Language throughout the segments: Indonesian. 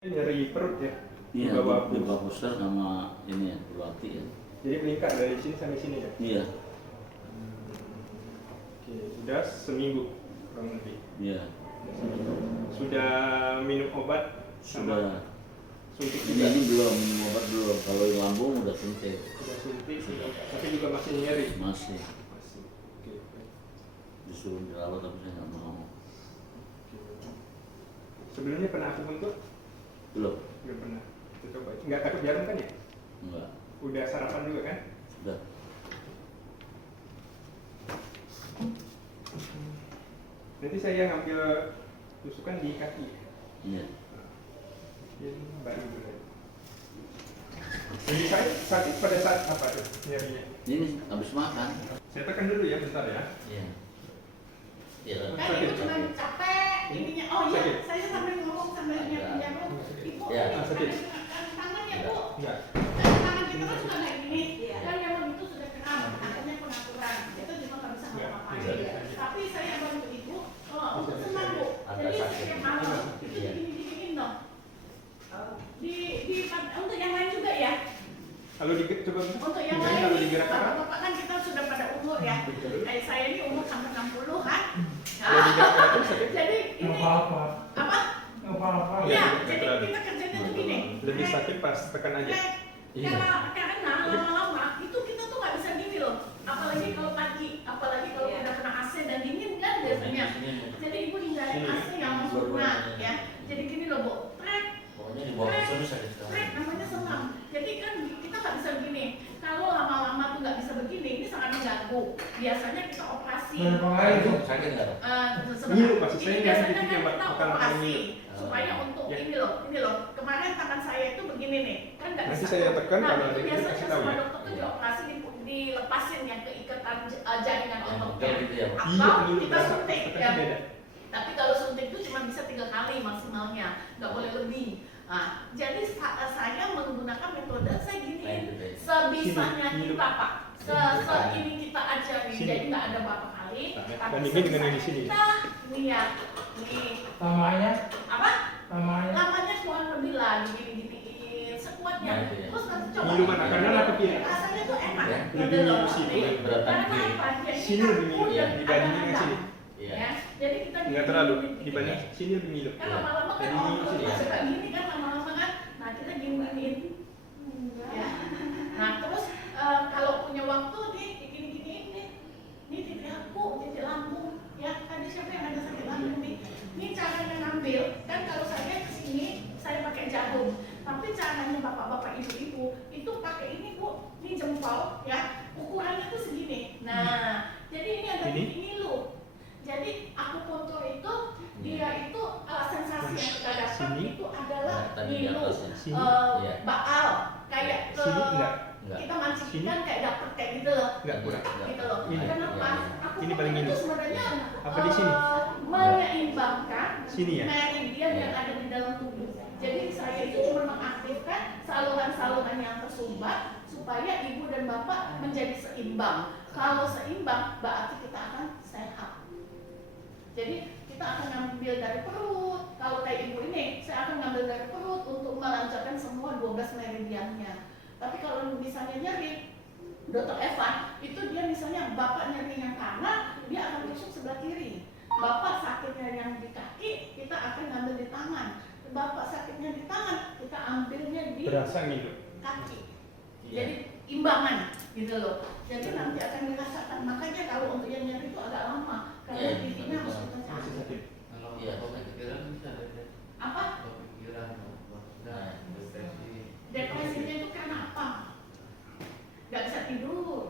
Nyeri perut ya? Iya, di bawah di bawah pusar sama ini ya, berarti ya. Jadi meningkat dari sini sampai sini ya? Iya. Oke, udah seminggu kurang lebih. Iya. Sudah minum obat? Sudah. Suntik Ini juga? belum, minum obat belum. Kalau di lambung udah suntik. Sudah suntik, sudah. Tapi juga masih nyeri? Masih. Masih. Oke. Disuruh dirawat tapi saya nggak mau. Sebelumnya pernah akupuntur? Belum. Belum pernah. Kita coba. Nggak takut jarum kan ya? Enggak. Udah sarapan juga kan? Sudah. Nanti saya ngambil tusukan di kaki. Iya. Jadi baru mulai. Jadi sakit pada saat apa tuh nyerinya? Ini habis makan. Saya tekan dulu ya, bentar ya. Iya. Iya. Kan ibu cuma capek ininya. Oh iya, Sakit? saya sambil ngomong sambil nyiapin jarum. Ibu, Ya. Sakit? tangannya bu, Enggak. tangan kita kan sudah kayak gini. Dan yang begitu sudah kram, akhirnya pengaturan. Itu juga nggak bisa ngapa-ngapain. Tapi saya bantu ibu, untuk senang bu. Jadi setiap malam itu digini-giniin dong. Untuk yang lain juga ya. Kalau coba Untuk yang gimana lain kalau nih, digerakkan? bapak-bapak kan kita sudah pada umur ya. Kayak saya ini umur sampai 60-an. Kalau digerakkan itu sakit? Jadi ini apa-apa. apa? Apa-apa. Iya, tidak jadi terlalu. kita kerjanya tuh gini. Lebih sakit pas tekan aja. Karena lama-lama itu kita tuh nggak bisa gini loh. Apalagi kalau pagi, apalagi kalau udah kena AC dan dingin kan biasanya. Jadi ibu hindarin AC yang sempurna ya. Jadi gini loh bu, trek, Pokoknya di bawah pusar bisa trek namanya senam. Jadi kan kita nggak bisa begini. Kalau lama-lama tuh nggak bisa begini, ini sangat mengganggu. Biasanya kita operasi. Sakit nggak? Ngilu, maksud saya Ini yang biasanya titik kan yang kita bakal operasi ngilu. supaya untuk Ya. ini loh. Kemarin tangan saya itu begini nih, kan nggak Nanti bisa. saya tekan, Nah, kalau itu ada itu biasanya kasih tahu sama ya. dokter tuh dioperasi dilepasin yang keikatan jaringan ototnya. gitu ya, Pak? Iya, Atau ngilu kita berasa, suntik tekan ya. beda. Tapi kalau suntik itu cuma bisa 3 kali maksimalnya, nggak boleh lebih. Nah, jadi saya menggunakan metode saya giniin sebisanya Sini, kita pak, ini kita ajarin, Sini. jadi nggak ada berapa kali. Nah, Tapi dan ini dengan yang di sebisanya sini. kita, nih ya, nih Namanya? apa? Namanya? Lamanya kurang lebih lah, gini-giniin sekuatnya. Nah, itu ya. Terus nanti coba. Ngilu mana? Kanan atau kiri? Rasanya tuh enak. Ya, Udah lebih loh, ngilu situ, nih. beratan Karena kiri. apa? Dia ini Sini lebih ngilu kaku ya, dan dibandingin yang agak sini. Iya. Ya, jadi kita Enggak terlalu gini-giniin dibanding dikit. sini lebih ngilu. Kan lama-lama kan Jadi orang ngilu tua sini. suka gini kan lama-lama kan. Nah kita gini-giniin. Ya. Nah terus kalau punya waktu nih gini-giniin nih. Ini titik aku, titik lambung. Ya ada siapa yang ada sakit lambung nih? Ini caranya ngambil. Kan kalau saya kesini saya pakai jarum. Tapi caranya bapak-bapak ibu-ibu itu pakai ini bu. Ini jempol ya. Ukurannya tuh segini. Nah jadi ini ada Ini? titik ngilu. Jadi akupuntur itu dia itu sensasi yang kita dapat Sini? itu adalah Nah, tadi di ngilu, atas ya. Sini? Iya. baal kayak ke Sini enggak? Enggak. kita mancing Sini? ikan kayak dapet kayak gitu loh, Enggak kurang. gitu loh. Ini? Kenapa? Iya, Ini paling Akupuntur ngilu. itu sebenarnya Apa di sini? menyeimbangkan Sini ya? meridian yang ada di dalam tubuh. Jadi saya itu cuma mengaktifkan saluran-saluran yang tersumbat supaya ibu dan bapak menjadi seimbang. Kalau seimbang berarti kita akan sehat. Jadi kita akan ngambil dari perut. Kalau kayak ibu ini, saya akan ngambil dari perut untuk melancarkan semua 12 meridiannya. Tapi kalau misalnya nyeri, Dr. Evan, itu dia misalnya bapak nyeri yang kanan, dia akan tusuk sebelah kiri. Bapak sakitnya yang di kaki, kita akan ngambil di tangan. Bapak sakitnya di tangan, kita ambilnya di Berasa ngilu. kaki. Iya. Jadi imbangan gitu loh. Jadi nanti akan dirasakan. Makanya kalau untuk yang nyeri itu agak lama karena Iya, titiknya harus kita Masih cari. sakit. Iya. Apa? Depresinya itu karena apa? Gak bisa tidur.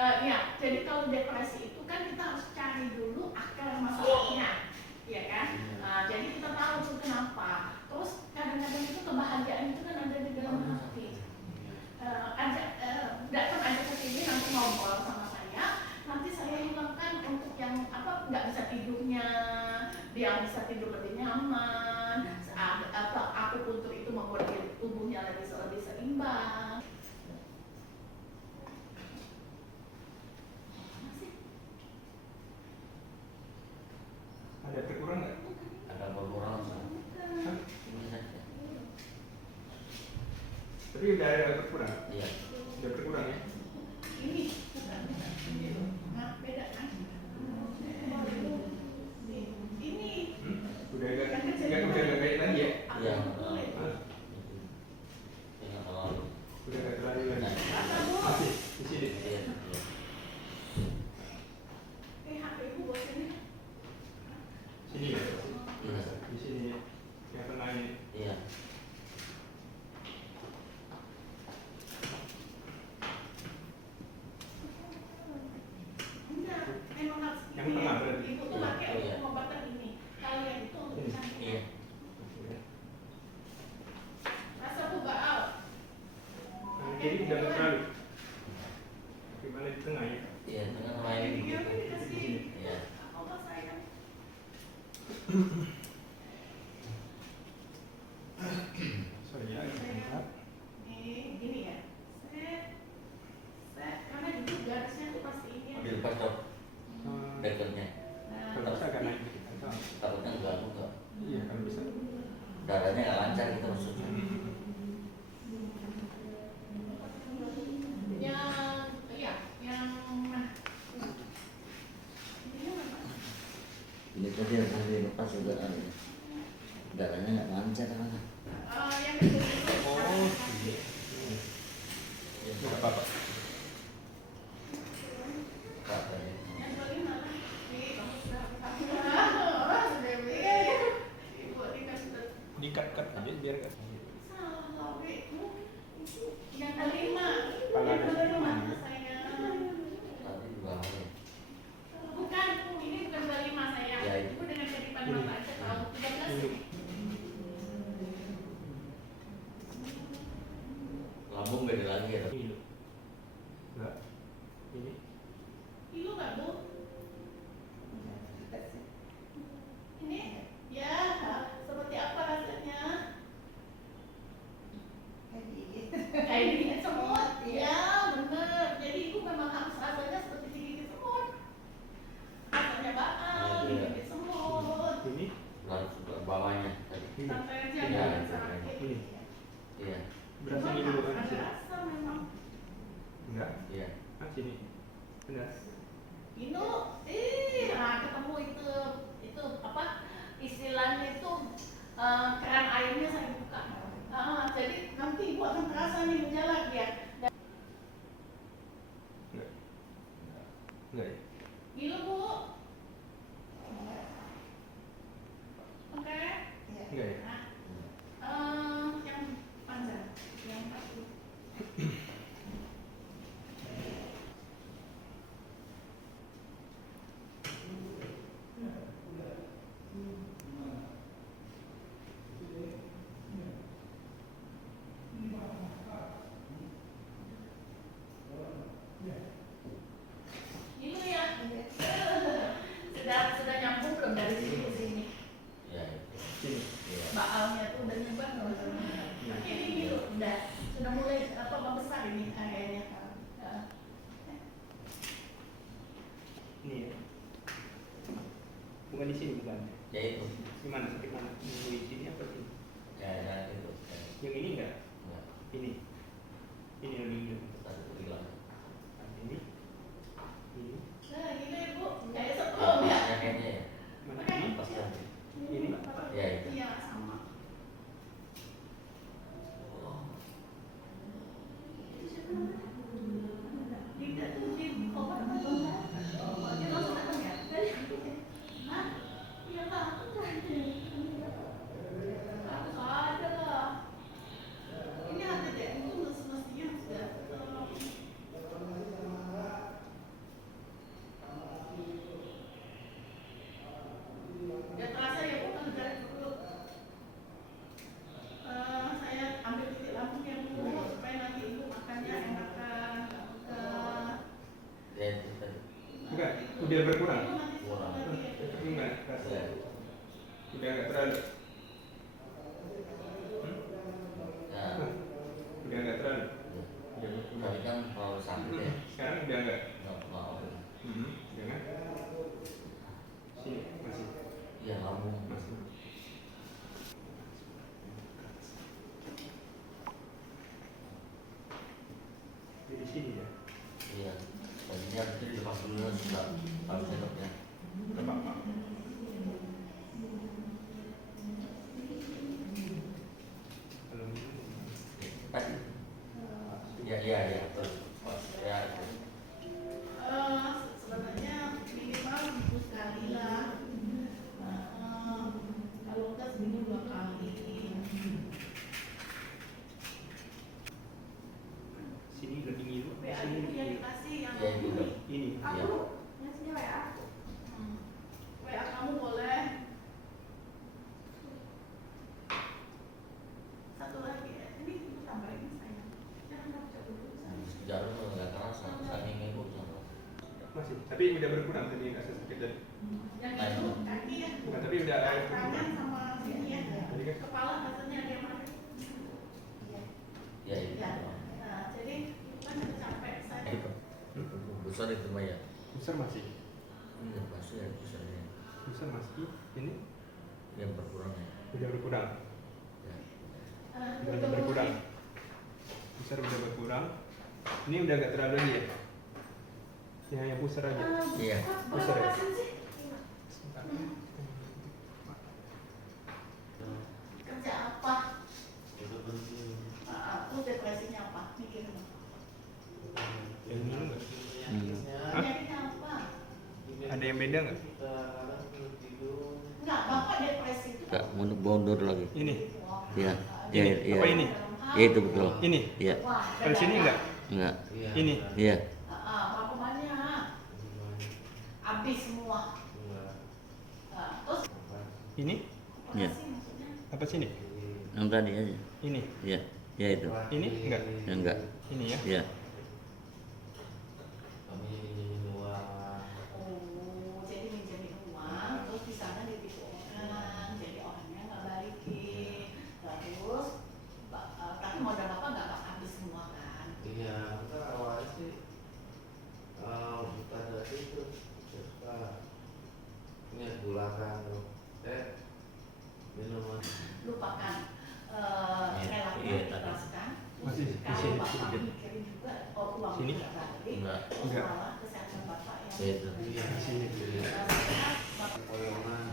Ya, jadi kalau depresi itu kan kita harus cari dulu akar masalahnya, ya kan? Jadi kita tahu itu kenapa. Terus kadang-kadang itu kebahagiaan itu kan ada di dalam hati. Datang aja ke sini nanti ngobrol sama saya. Nanti saya hilangkan untuk yang apa nggak bisa tidurnya, dia bisa tidur lebih nyaman. Atau akupuntur itu membuat tubuhnya lebih seimbang. Ada terkurang nggak? Ada Tapi udah ada berkurang. Iya. Udah berkurang ya. Ini bukan ini loh. Nah, beda kan? Ini Udah agak yang kecil. udah agak kayak tadi ya. Iya. Kulit. Yang kalau Udah agak terlalu lagi. nah, Rasa Bu. Masih di sini. iya, iya. HP ku buat ini. Sini ya. Iya. Di sini yang tengah ini. Iya. Enggak, memang harus Yang tengah berarti. Ibu tuh pakai Oh, iya. pengobatan ini. Kalau yang itu untuk Ini. cantik. Iya. Rasa Bu Baal. Jadi udah nggak terlalu. Gimana di tengah ya? Iya, tengah sama ini Ini begitu. dikasih. Iya. Allah sayang. Sorry ya. Sayang. Nih, gini ya. Set. Karena itu garisnya tuh pasti ini. Mau dilepas dong dekatnya. Nah, Kalau bisa agak naik dikit. Atau- Takutnya ganggu kok. Iya kalau bisa. Darahnya nggak lancar gitu maksudnya. yang mana? Ini mana? Ini tadi yang dilepas juga ada. Darahnya nggak lancar kan? Yang kecil itu. Oh, ini. Nggak apa-apa. Apa ya? Yang bagaimana? Nih, kamu sudah sudah beli. Ibu dikasih Dikat-kat aja biar nggak. salah, Bu. Yang kelima. Pala Yang ada. kelima, sayang. Tadi juga ada. Bukan, ini bukan kelima, sayang. Ya, itu. Ibu dengan kedipan mata aja tahu. 13. Ini. Lambung beda lagi ya. Ini. Enggak. Ini. Ilu nggak, Bu? Ini ya seperti apa rasanya? Kayak digigit semut. Ya, bener. Jadi ibu memang harus rasanya seperti digigit semut. Rasanya bakal digigit semut. Ini. Lalu bawahnya tadi. Ini. Sampai aja Iya, jangan iya, sakit. ini. Iya. Berasa Cuma ini dulu kan ada sini. rasa memang. Enggak. Iya. Ah sini. Benar. Inu, ketemu itu apa istilahnya itu keran airnya saya buka. Jadi nanti ibu akan terasa nih menjalar dia. Enggak. Enggak ya. Gilu Bu. Oke. Enggak ya. Nah, yang panjang, yang satu. Gilu ya. Sudah nyambung belum dari sini ke sini? Iya. Itu. Sini. Iya. Baalnya tuh udah nyebar belum? Ini gilu udah sudah mulai membesar ini areanya. Ini ya. Bukan di sini bukan. Ya itu. Gimana sakit mana? Di sini apa sini? Ya itu. Yang ini enggak? Enggak. Ini. Ini yang ini. Tadi itu hilang. Ini. Ini. Nah, gini Ibu, kayak sebelum ya. Ya kayaknya ya. Mana Oke. ini? Pas tadi. Ini. Ya, itu. Iya, sama. Itu siapa namanya? Tidak tuh di obat apa tuh? Dia langsung datang ya? Hah? Iya lah, aku nggak ada lah. Ini ada deh, itu mestinya sudah. Ya terasa ya Bu, kalau jalan dulu. Saya ambil titik lambung ya Bu, supaya nanti Ibu makannya enakan. Ya itu tadi. Enggak. Udah berkurang. Kurang. Enggak. Rasa. Ya. Udah enggak terlalu. Ya. Udah enggak terlalu. Udah Tapi berkurang. kan kalau sakit ya Sekarang udah enggak. nggak mau. Jangan. Sini masih. Iya lambung. Masih. iya terus ya Sebenarnya minimal minggu sekali lah. Kalau enggak seminggu 2 kali. Sini udah tinggi tuh. WA Sini itu yang tinggi. dikasih yang ya juga Ini. ya ngasihnya WA aku. WA kamu boleh. Satu lagi ya. Ini ibu tambahin sayang. Jangan baca dulu sayang. jarum nggak kerasa saking ibu sama Masih. Tapi udah berkurang tadi rasa sakit dan. Yang itu kaki ya. Bukan, tapi udah ada Tangan sama sini ya. Tadi kan Kepala rasanya ada yang mana? Iya. ya itu Ya. Nah, jadi kan capek saya. besar itu mah ya besar masih. ya pasti ya besarnya Besar masih. Ini yang berkurang ya udah berkurang. ya Udah berkurang. Besar udah berkurang. Ini udah nggak terlalu lagi ya. Yang besar aja. Iya. Besar ya? Berapa sih? Sebentar. Kerja apa? Lu depresinya apa? Mikirin apa? Yang ini nggak? Penyakitnya apa? Ada yang beda nggak? Enggak, bapak depresi itu. nggak mundur lagi Ini. ya Ini. ya Apa ini? ya itu betul Ini. ya Wah, Kalau sini nggak? enggak Ini. iya Berapa banyak? Habis semua. Terus Ini. Iya. apa sih maksudnya? Apa sini? yang tadi aja Ini. ya ya itu Ini enggak? ya enggak Ini ya. ya Oh, jadi minjemin uang, terus di sana ditipu orang, jadi orangnya nggak balikin, terus tapi modal bapak nggak habis semua kan? Iya, kan awalnya sih bukan dari itu, suka niat gulakan tuh, minuman. Lupakan Iya, relaknya iya, tadi. ikhlaskan. Masih di Kalau sini, bapak sedikit. mikirin juga, uang Sini? nggak balik, Enggak. terus Enggak. malah kesehatan bapak yang ya itu Iya, Di sini. sehat, bapak Poyongan.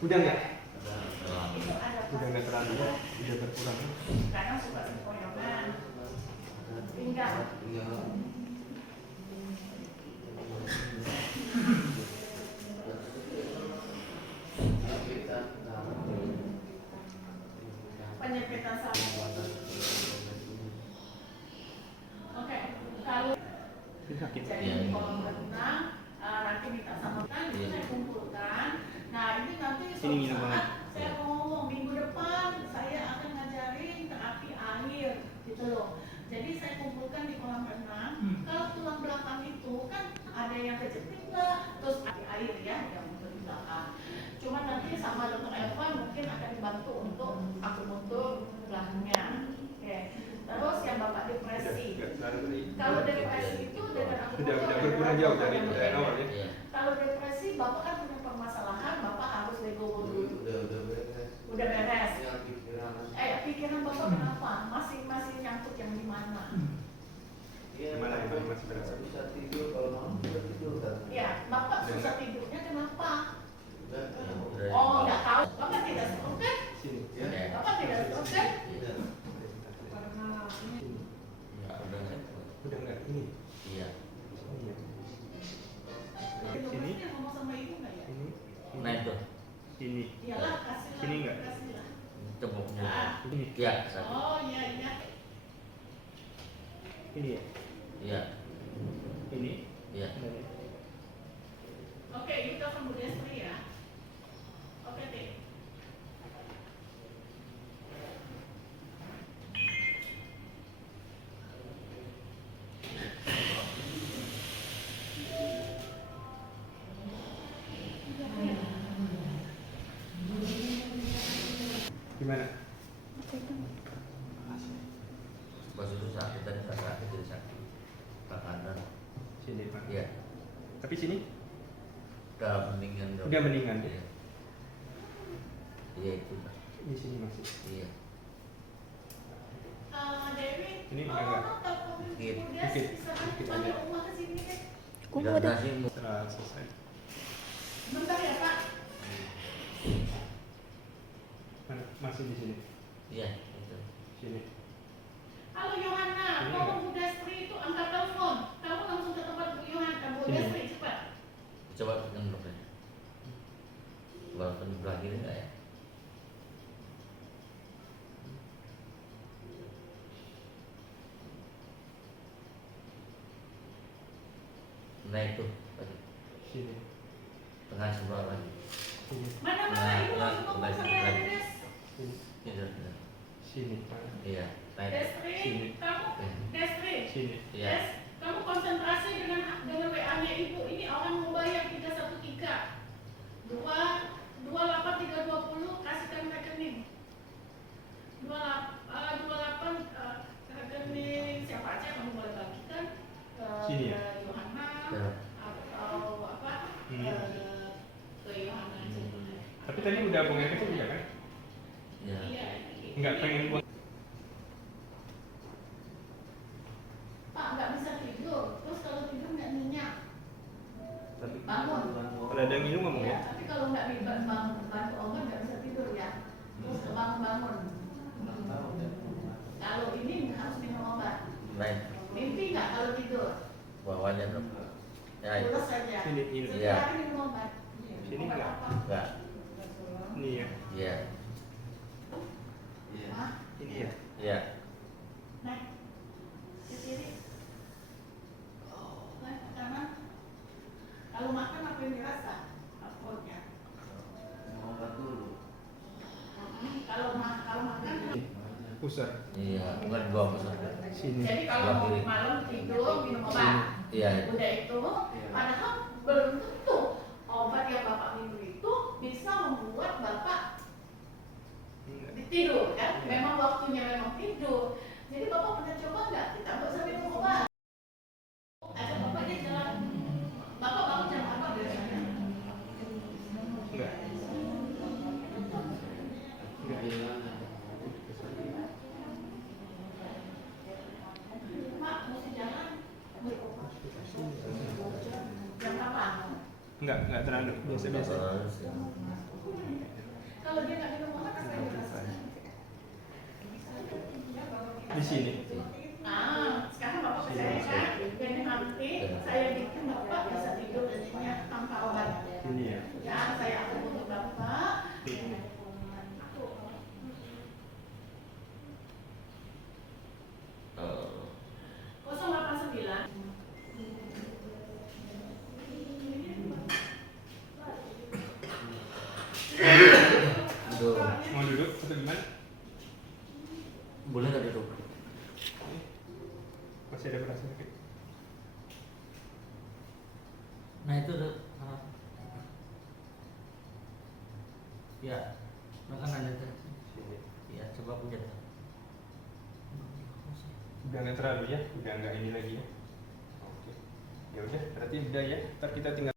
Udah nggak? ada terlalu itu ada Udah nggak terlalu ya? Udah berkurang. kadang suka sempoyongan, pinggang. Iya. Kita Penyempitan saraf. Oke, kalau Ini sakit. jadi Iya. di kolam renang nanti minta sama kan Iya. saya kumpulkan. Nah ini nanti Ini suatu minum banget. saat saya ngomong minggu depan saya akan ngajarin terapi air gitu loh. Jadi saya kumpulkan di kolam renang. Kalau tulang belakang itu kan ada yang kejepit lah, terus ada air ya yang untuk di belakang. Cuma nanti sama dokter Eva mungkin akan dibantu untuk akupuntur belakangnya. Oke. Terus yang bapak depresi. Nggak terlalu lagi. Kalau depresi itu dengan akupuntur Udah berkurang jauh dari yang awal ya. ya kalau depresi bapak kan punya permasalahan, bapak harus legowo dulu. udah beres. Udah beres. Yang pikiran. Pikiran bapak kenapa? Masih nyangkut yang di mana? Iya, Gimana tapi itu masih berasa? bisa tidur kalau malam bisa tidur kan? Ya, bapak susah tidurnya kenapa? Udah. Oh, nggak tahu. Bapak tidak stroke kan? Sini. Ya. Bapak tidak stroke kan? Iya. Sini. ya udah nggak Udah nggak? Ini. iya Iya. Itu Sini. maksudnya ngomong sama ibu nggak ya? Ini. nah itu Ini. Iyalah, kasih lah. Sini nggak? Kasih lah. ceboknya Ini. ya sakit Oh, iya, iya. Ini ya. iya Ini. iya Nah, ini. Oke, you telepon Bu Destri ya. Oke, deh. Gimana? pas itu sakit tadi nggak sakit jadi sakit tak ada Sini Pak. iya Tapi sini udah mendingan dong udah mendingan. iya iya itu Pak. Di sini masih. iya Dewi, Ini udah nggak? telepon Bu Dikit. Destri Dikit. bisa Dikit panggil aja. rumah ke sini deh. udah kasih Setelah selesai. Bentar ya, Pak. Mana? Masih di sini. iya itu Sini. Halo Yohana, Ini tolong Bu Destri itu angkat telepon. Kamu langsung ke tempat Bu Yohana, Bu Sini. Destri cepat. Coba tekan dulu ya. Walaupun di belah kiri enggak ya? Nah itu tadi. Sini. Tengah sebelah lagi. Sini. Mana Nah, ibu nah, ngomong nah, sama nah. Bu Des. Sini. Itu. Sini. Iya. Nah itu. Destri, Sini. kamu Destri. Sini. Iya. Des, kamu konsentrasi dengan WA-nya ibu. Ini orang mau bayar 313. 28320 kasihkan rekening. 28 rekening siapa aja kamu boleh bagikan ke Sini ya? Yohana Ya. atau apa ke Yohana aja. Tapi tadi udah buang air kecil ya kan? Iya. Iya. Enggak pengen buang. Pak nggak bisa tidur. Terus kalau tidur nggak nyenyak. Tapi Bangun. Kalau ada yang minum ngomong ya. Tapi kalau nggak bantu obat nggak bisa tidur ya. Terus bangun. Kalau ini harus minum obat. Baik. Mimpi nggak kalau tidur? Bawahnya dong. Ya itu. Pulas saja. Sini, ini. Setiap Iya. hari minum obat. Sini Obat nggak? apa? Enggak. Ini ya. Iya. Hah? Ini ya. Iya. Nah, ke kiri. Nah, ke kanan. Kalau makan apa yang dirasa? Alkoholnya. mau obat dulu. Kalau makan. Pusar. Iya, bukan gua pesan. Sini. Jadi kalau mau malam tidur minum obat. Iya. Udah itu, padahal belum tentu obat yang Bapak minum itu bisa membuat Bapak tidur kan? Memang waktunya memang tidur. Jadi Bapak pernah coba nggak? Kita nggak usah minum obat. Ajak Bapaknya jalan. Bapak bangun jam apa biasanya? Enggak. Mak, mesti jalan. Jam apa? Enggak terlalu. Biasa-biasa. Kalau dia nggak minum obat, apa yang dirasakan? Di sini. Sekarang Bapak percaya kan? Jadi nanti saya bikin Bapak bisa tidur dan nyenyak tanpa obat. Ini ya. Ya, saya akan untuk Bapak. Ini. Oh. 089. Aduh. Mau duduk atau gimana? Boleh nggak duduk? Masih ada perasaan sakit. Nah itu tuh. Ya, makanan itu. Sini. Ya, coba punya. Udah nggak terlalu ya. Udah nggak ini lagi ya. Oke. Ya udah. Berarti udah ya. Ntar kita tinggal